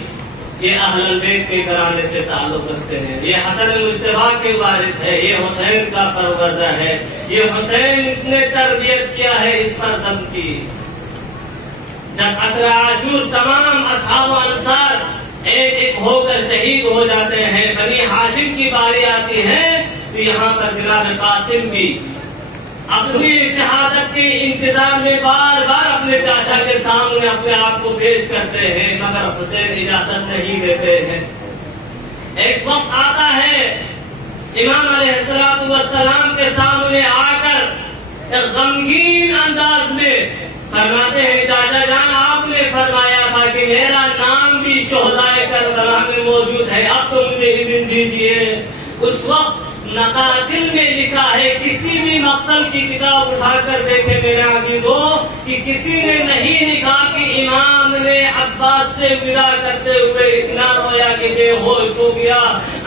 یہ اہل البیت کے گھرانے سے تعلق رکھتے ہیں، یہ حسن مجتبی کے وارث ہے، یہ حسین کا پروردہ ہے، یہ حسین نے تربیت کیا ہے اس فرزند کی۔ جب عصر عاشور تمام اصحاب و انصار ایک ایک ہو کر شہید ہو جاتے ہیں، بنی ہاشم کی باری آتی ہے تو یہاں پر جناب قاسم بھی اپنی شہادت کے انتظار میں بار بار اپنے چاچا کے سامنے اپنے آپ کو پیش کرتے ہیں، مگر حسین اجازت نہیں دیتے ہیں۔ ایک وقت آتا ہے امام علیہ السلام کے سامنے آ کر ایک غمگین انداز میں فرماتے ہیں چاچا جان آپ نے فرمایا تھا کہ میرا نام بھی شہدائے کربلا میں موجود ہے، اب تو مجھے اذن دیجیے۔ اس وقت نقاتل میں لکھا ہے، کسی بھی مقتل کی کتاب اٹھا کر دیکھے میرے عزیزوں کہ کسی نے نہیں لکھا کہ امام نے عباس سے ودا کرتے ہوئے اتنا رویا کہ بے ہوش ہو گیا،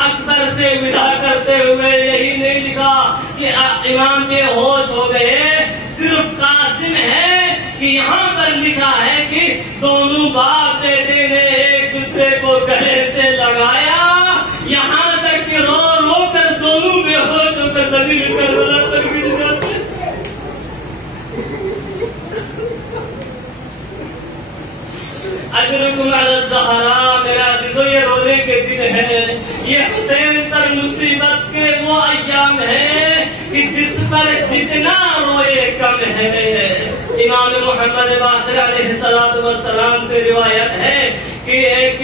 اکبر سے ودا کرتے ہوئے یہی نہیں لکھا کہ امام بے ہوش ہو گئے۔ صرف قاسم ہے کہ یہاں پر لکھا ہے کہ دونوں باپ بیٹے نے ایک دوسرے کو گلے سے لگایا، یہاں تک کہ رو رو کر دونوں بے ہوش ہو کر زمین کربلا پر گر جاتے۔ اجرکم علی الزہراء، میرا عزیزو یہ رونے کے دن ہے، یہ حسین پر مصیبت کے وہ ایام ہیں کہ جس پر جتنا روئے کم ہے۔ امام محمد باقر علیہ السلام سے روایت ہے کہ ایک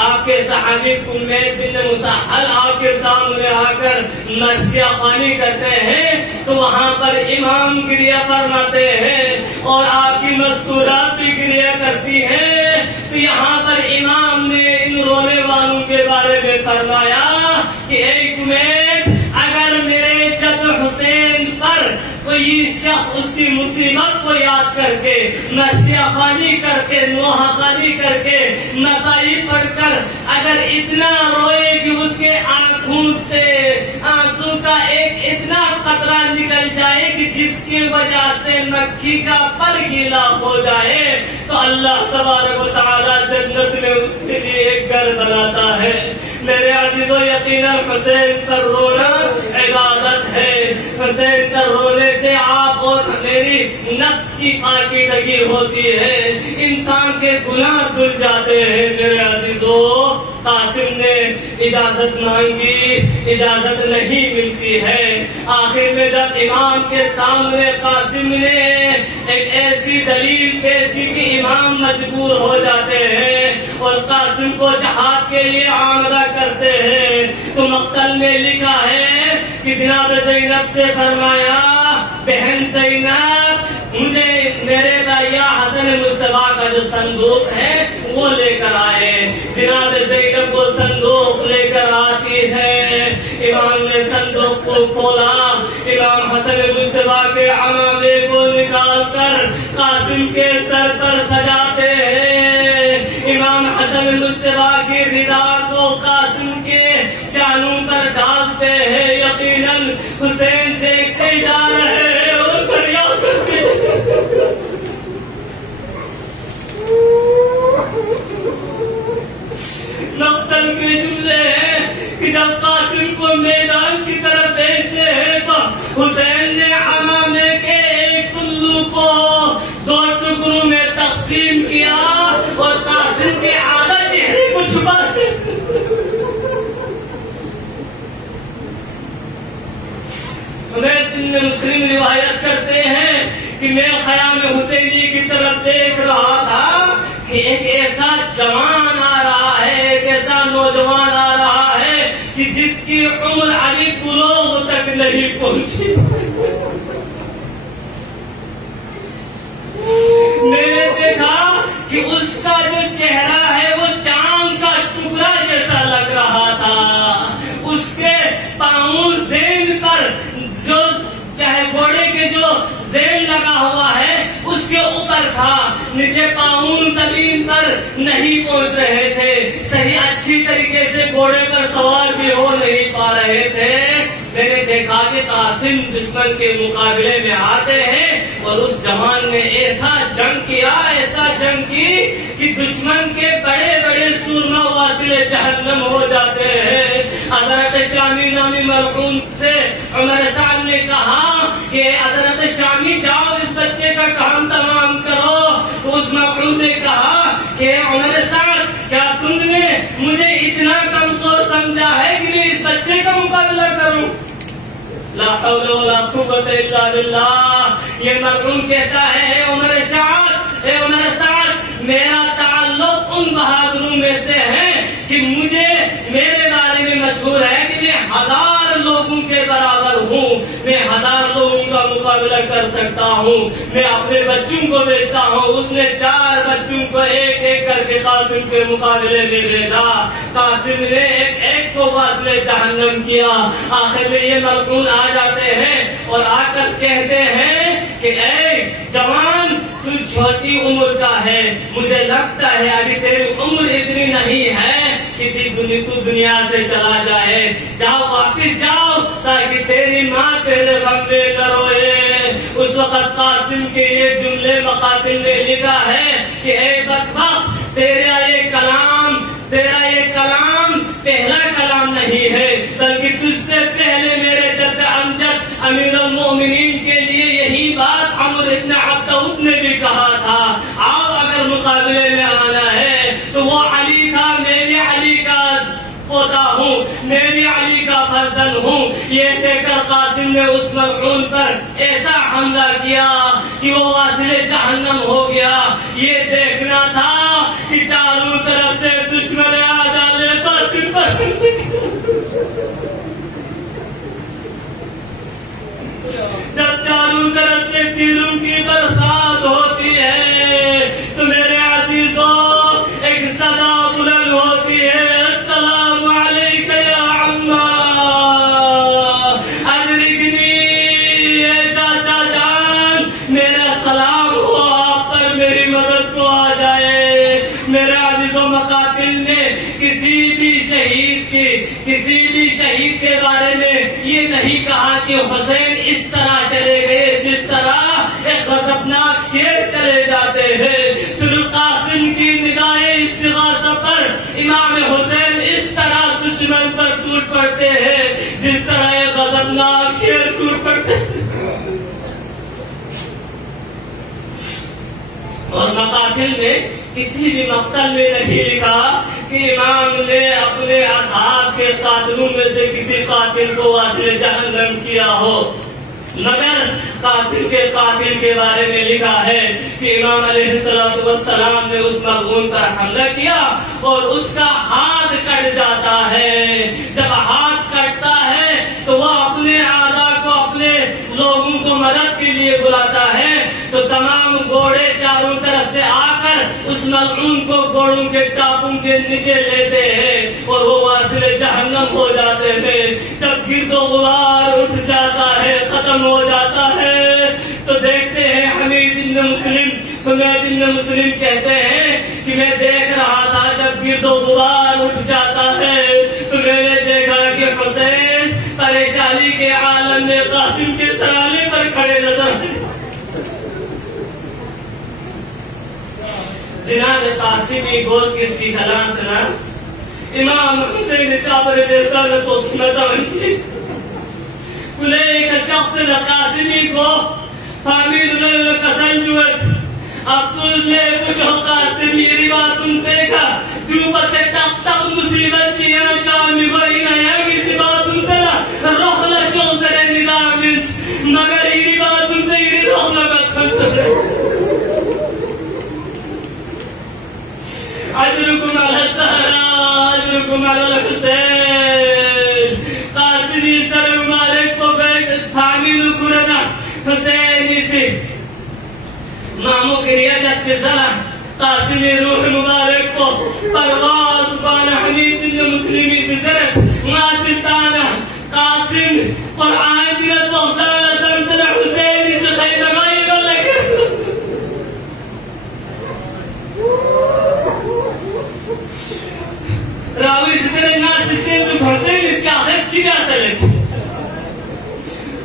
آپ کے صحابی کمیت بن مسحل آپ کے سامنے آ کر مرثیہ خوانی کرتے ہیں تو وہاں پر امام گریہ فرماتے ہیں اور آپ کی مستورات بھی گریہ کرتی ہیں، تو یہاں پر امام نے ان رونے والوں کے بارے میں فرمایا کہ ایک کمیت اگر میرے جد حسین پر کوئی شخص اس کی مصیبت کو یاد کر کے مرثیہ خوانی کر کے نوحہ خوانی کر کے مصائب پڑھ کر اگر اتنا روئے کہ اس کے آنکھوں سے آنسو کا ایک اتنا قطرہ نکل جائے کہ جس کی وجہ سے مکھی کا پر گیلا ہو جائے تو اللہ تبارک و تعالی جنت میں اس کے لیے ایک گھر بناتا ہے۔ میرے عزیزو یقیناً حسین پر رونا عبادت ہے، حسین پر رونے سے آپ اور میری نفس کی پاکیزگی ہوتی ہے، انسان کے گناہ دھل جاتے ہیں۔ میرے عزیزو قاسم نے اجازت مانگی، اجازت نہیں ملتی ہے، آخر میں جب امام کے سامنے قاسم نے ایک ایسی دلیل پیش کی کہ امام مجبور ہو جاتے ہیں اور قاسم کو جہاد کے لیے آمدہ کرتے ہیں تو مقتل میں لکھا ہے کہ جناب زینب سے فرمایا بہن زینب مجھے میرے بھیا حسن مجتبی کا جو صندوق ہے وہ لے کر آئے۔ جناب زینب کو صندوق لے کر آتی ہے، امام نے صندوق کو کھولا، امام حسن مجتبی کے عمامے کو نکال کر قاسم کے سر پر سجاتے ہیں، امام حسن مجتبی کی ردا کو قاسم کے شانوں پر ڈالتے ہیں۔ یقیناً حسین دیکھتے جا رہے ہیں اور فریاد کرتے مقتل کے جملے ہیں کہ جب قاسم کو میدان کی طرف بھیجتے ہیں تو حسین نے عمامے کے ایک پلو کو 2 ٹکڑوں میں تقسیم کیا اور قاسم کے آدھا چہرے کو چھپا دیا۔ مسلم روایت کرتے ہیں کہ میں خیام حسینی کی طرف دیکھ رہا تھا کہ ایک ایسا جوان آ رہا ہے، ایک ایسا نوجوان آ رہا ہے کہ جس کی عمر علی بلوغ تک نہیں پہنچی. میں نے دیکھا کہ اس کا جو چہرہ ہے وہ چاند کا ٹکڑا جیسا لگ رہا تھا. اس کے پاؤں زین پر جو گھوڑے کے جو زین لگا ہوا ہے اس کے اوپر تھا. نیچے پاؤں زمین پر نہیں پہنچ رہے تھے. صحیح اچھی طریقے سے گھوڑے پر سوار بھی ہو نہیں پا رہے تھے. میں نے دیکھا کہ قاسم دشمن کے مقابلے میں آتے ہیں اور اس جوان نے ایسا جنگ کیا کہ دشمن کے بڑے بڑے سورما واصل جہنم ہو جاتے ہیں. حضرت شامی نامی مرحوم سے عمر سعد نے کہا کہ حضرت شامی جاؤ اس بچے کا کام تمام کرو. تو اس مرحوم نے کہا کہ عمر سعد کیا تم نے مجھے اتنا کمزور سمجھا ہے کہ میں اس بچے کا مقابلہ کروں؟ لا حول ولا قوت الا باللہ. یہ مرحوم کہتا ہے اے عمر سعد میرا تعلق ان بہادروں میں سے ہے کہ مجھے میرے بارے میں مشہور ہے کہ میں 1000 لوگوں کے برابر ہوں. میں 1000 لوگوں کا مقابلہ کر سکتا ہوں. میں اپنے بچوں کو بھیجتا ہوں. اس نے 4 بچوں کو ایک ایک کر کے قاسم کے مقابلے میں بھیجا. قاسم نے ایک کو واصل جہنم کیا. آخر میں یہ مرحوم آ جاتے ہیں اور آ کر کہتے ہیں کہ اے جوان تو چھوٹی عمر کا ہے. مجھے لگتا ہے ابھی تیری عمر اتنی نہیں ہے کہ تو دنیا سے چلا جائے. جاؤ واپس جاؤ تاکہ تیری ماں تیرے غم میں نہ روئے. اس وقت قاسم کے یہ جملے مقاتل میں لکھا ہے کہ اے بدبخت تیرا یہ کلام پہلا کلام نہیں ہے بلکہ تجھ سے پہلے میرے جد امجد امیر المومنین کے لیے یہی بات عمر ابن عبدود نے بھی کہا تھا. آؤ اگر مقابلے میں آنا ہے تو وہ علی کا میں بھی علی کا پوتا ہوں. میں بھی علی کا فرزند ہوں. یہ کہہ کر قاسم نے اس مرحوم پر ایسا حملہ کیا کہ وہ واصل جہنم ہو گیا. یہ دیکھنا تھا کہ چاروں طرف سے دشمن آ ڈالے قاسم پر. جب چاروں طرف سے تیروں کی برسات ہوتی ہے تو میرے عزیزوں ایک صدا بلند ہوتی ہے السلام علیک یا عمّا ادرکنی. اے چاچا جان میرا سلام ہو آپ پر, میری مدد کو آ جائے. میرے عزیزوں مقاتل میں کسی بھی شہید کے بارے میں یہ نہیں کہا کہ حسین اس طرح چلے گئے جس طرح ایک غضبناک شیر چلے جاتے ہیں. صرف قاسم کی نگاہ استغاثہ پر امام حسین اس طرح دشمن پر ٹوٹ پڑتے ہیں جس طرح ایک غضبناک شیر ٹوٹ پڑتے ہیں. اور مقاتل میں کسی بھی مقتل میں نہیں لکھا کہ امام نے اپنے اصحاب کے قاتلوں میں سے کسی قاتل کو واصل جہنم کیا ہو, مگر قاسم کے قاتل کے بارے میں لکھا ہے کہ امام علیہ السلام نے اس مرحوم پر حملہ کیا اور اس کا ہاتھ کٹ جاتا ہے. جب ہاتھ کٹتا ہے تو وہ اپنے اعضاء کو اپنے لوگوں کو مدد کے لیے بلاتا ہے تو تمام گھوڑے چاروں طرف سے آ کر اس ملعون کو گھوڑوں کے ٹاپوں کے نیچے لیتے ہیں اور وہ واصل جہنم ہو جاتے ہیں. جب گرد و غبار اٹھ جاتا ہے, ختم ہو جاتا ہے, تو دیکھتے ہیں حمید بن مسلم کہتے ہیں کہ میں دیکھ رہا تھا جب گرد و غبار اٹھ جاتا ہے تو میں نے دیکھا کہ حسین پریشانی کے عالم میں قاسم کے سرانے پر کھڑے نظر آئے. جناب قاسمی گوشت کس کی کلام سنا امام حسین صابر رسالت و سنت انتی کلیک شخص قاسمی کو فامیل من کسنجوت افسوس لے پوچھو قاسم یہ بات سن سے کا تو پتے تک تک مصیبت چیاں چاہمی بڑی نیا کسی بات سنتے نا روح لشو سرے نظام مگر یہ بات سنتے یہ روح لگت سنتے اجرکم علی الزہرا اجرکم علی الحسین. قاسمی سر مبارک کو گئے استرسالة قاسم روح مبارك کو پرواز بانا حمید دل مسلمی سے زرد ماسلتانا قاسم قرآن جنت وقتانا تمثل حسینی سے خیمہ غیر لك راوي ستر الناس التين حسين اسكا خير چيرا تلك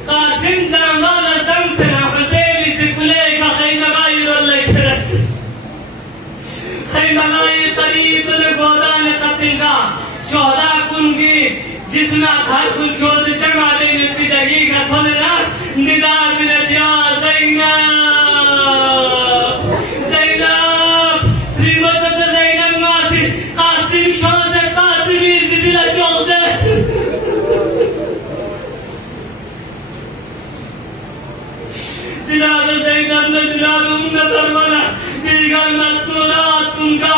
قاسم دامانا تمثل حسين سكوليك خيمة غير لك خيمة غير قريب لقودان قتل کا شهداء كنگی جسنا ہر کن جوز جمع دین البدگی کا تھولنا نداء بلد یا زینب زینب سریمت زینب ماسی قاسم شوز قاسمی زدل شوز جناب زینب نے جناب ام کربلا دیگر مستورات ان کا